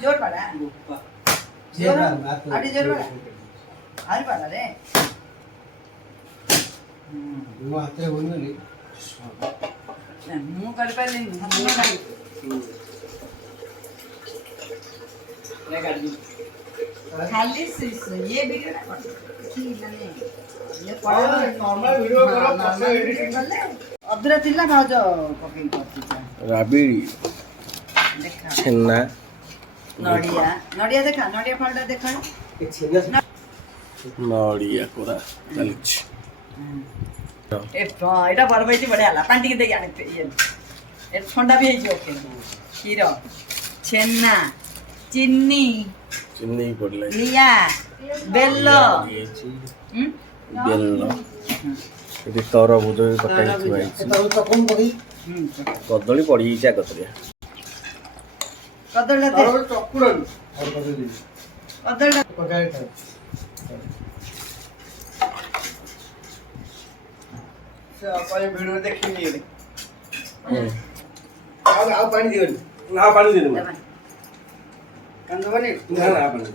जोर पड़ा जोर पड़ा रे मुँह कर खाली ये वीडियो ना नॉर्मल वीडियो करो पछे एडिटिंग करले अदरा थिला भाउज पकई करती राबिड़ी छेना नडिया नडिया देखा नडिया फलटा देखा छेना नडिया कोरा चलिछ एटा बरबैती बढिया होला पानी के देखि आने ये ठंडा भी है ओके खीर छेना चिन्नी चिन्नी पड़ले लिया बेल्लो बेल्लो ये तरबुज भी पकाई थुआई कदली पड़ी जा कतरिया कदली चकुरन कदली पकाई था कोई वीडियो देखिनी रे आ पानी दियो ना पानी दे दे कंद बने ना ना पानी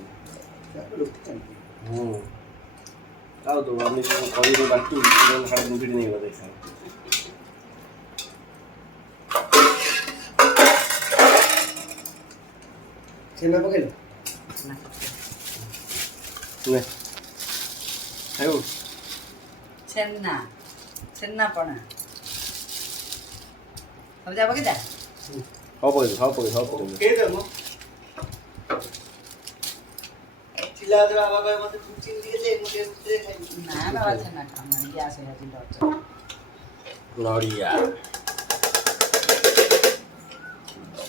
आओ तो आमी करी रे बाटू हाड़ मुंडी नहीं हो देखा छेना पकेल ने आयो छेना छेना पना अब जा बगे जा हो पके के दमो चिल्ला दे बाबा भाई मते चिन दिए से मुझे खाई ना बाबा छेना काम गैस है चिल्ला नडिया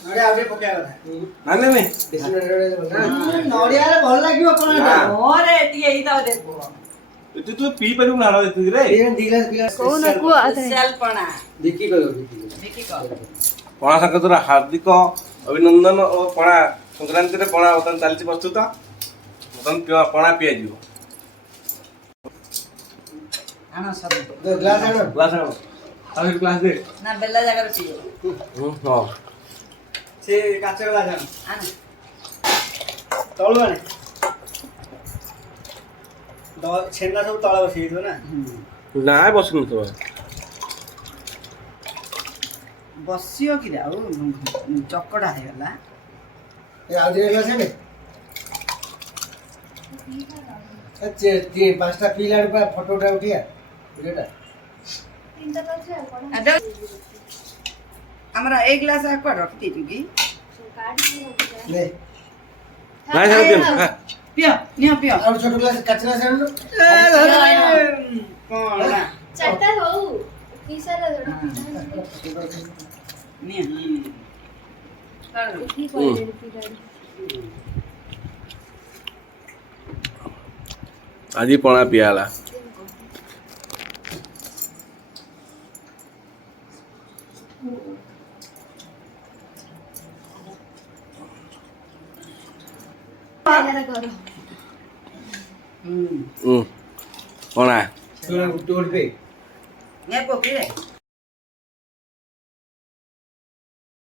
अरे आगे पकाया था ना नहीं नडिया रे भल लागियो पराठा ओरे ती एई ता देखो तू पी परिउ ना देती रे ये गिलास कौन को आता है सेल पना देखी करो देखी को पणा संक्रांतिर हार्दिक अभिनंदन और पणा संक्रांति रे पणा बर्तन चलती प्रस्तुत बर्तन पणा पिया जीव आना सब दो ग्लास आनो ग्लास आउ ग्लास दे ना बेला जगह पिए हां से काचे वाला जानो आना तळु आने दो छेना सब तळ बसि दो ना ना बसनु तो बसियो कि रे चकड़ा है गला ए आ दिने ग्लास आने अच्छे तीन पांचटा पीला रुपया फोटोटा उठिया वीडियोटा तीनटा तो है कोन हमरा एक गिलास आक रखती तुगी ले ना जा दे पियो नियो पियो और छोटो ग्लास कचरा से आनो कौन ना चट्टा हो किसारा थोड़ा नियो की कोई पिराडी आजी पणा पियाला पागल करो पणा तोरा टोल पे ये पोकी रे